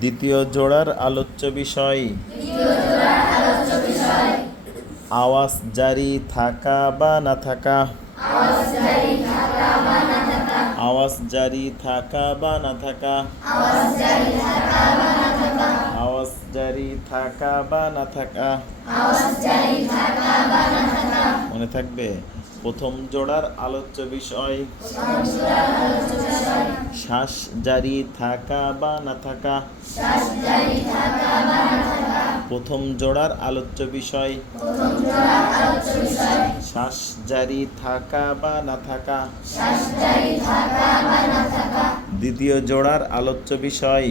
দ্বিতীয় জোড়ার আলোচ্য বিষয় আওয়াজ জারি থাকা বা না থাকা। আওয়াজ জারি থাকা বা না থাকা। আওয়াজ জারি থাকা বা না থাকা। মনে থাকবে? প্রথম জোড়ার আলোচ্য বিষয় শ্বাস জারি থাকা বা না থাকা। প্রথম জোড়ার আলোচ্য বিষয় শ্বাস জারি থাকা বা না থাকা। দ্বিতীয় জোড়ার আলোচ্য বিষয়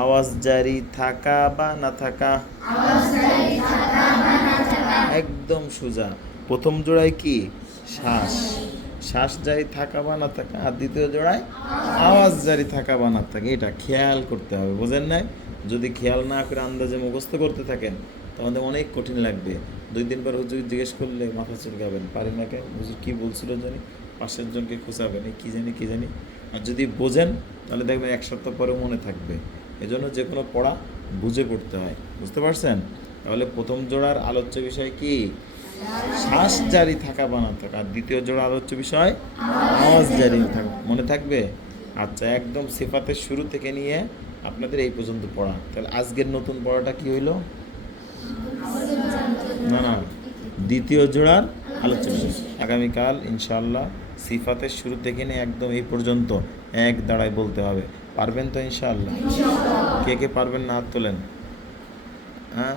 আওয়াজ জারি থাকা বা না থাকা। একদম সোজা। প্রথম জোড়ায় কি? শ্বাস শ্বাস জারি থাকা বা না থাকা, আর দ্বিতীয় জোড়ায় আওয়াজ জারি থাকা বা না থাকা। এটা খেয়াল করতে হবে, বোঝেন নাই? যদি খেয়াল না করে আন্দাজে মুখস্থ করতে থাকেন তোমাদের অনেক কঠিন লাগবে। 2 দিন পর হুজুর জিজ্ঞেস করলে মাথা চুলকাবেন, পারি না কেন হুজুর, কী বলছিল জানি, পাশের জনকে খোঁচাবেন, কী জানি। আর যদি বোঝেন তাহলে দেখবেন 1 সপ্তাহ পরেও মনে থাকবে। এজন্য যে কোনো পড়া বুঝে পড়তে হয়, বুঝতে পারছেন? তাহলে প্রথম জোড়ার আলোচ্য বিষয় কি? শ্বাস জারি থাকা বা না থাকা। আর দ্বিতীয় জোড়ার আলোচ্য বিষয় আওয়াজ জারি থাকা। মনে থাকবে? আচ্ছা, একদম সিফাতের শুরু থেকে নিয়ে আপনাদের এই পর্যন্ত পড়া। তাহলে আজকের নতুন পড়াটা কি হইলো? না, দ্বিতীয় জোড়ার আলোচ্য বিষয়। আগামীকাল ইনশাআল্লাহ সিফাতের শুরু থেকে নিয়ে একদম এই পর্যন্ত এক দাঁড়ায় বলতে হবে। পারবেন তো ইনশাআল্লাহ? কে পারবেন না হাত তোলেন? হ্যাঁ,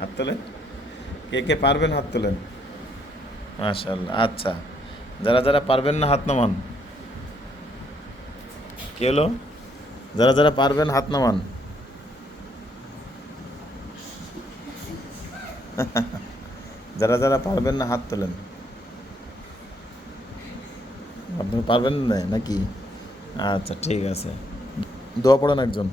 হাত তোলেন। কে পারবেন হাত তোলেন। মাশাআল্লাহ। আচ্ছা, যারা পারবেন না হাত নামান। কে হলো? যারা পারবেন হাত নামান। যারা পারবেন না হাত তোলেন। আপনি পারবেন না নাকি? আচ্ছা, ঠিক আছে। দোয়া পড়েন একজন।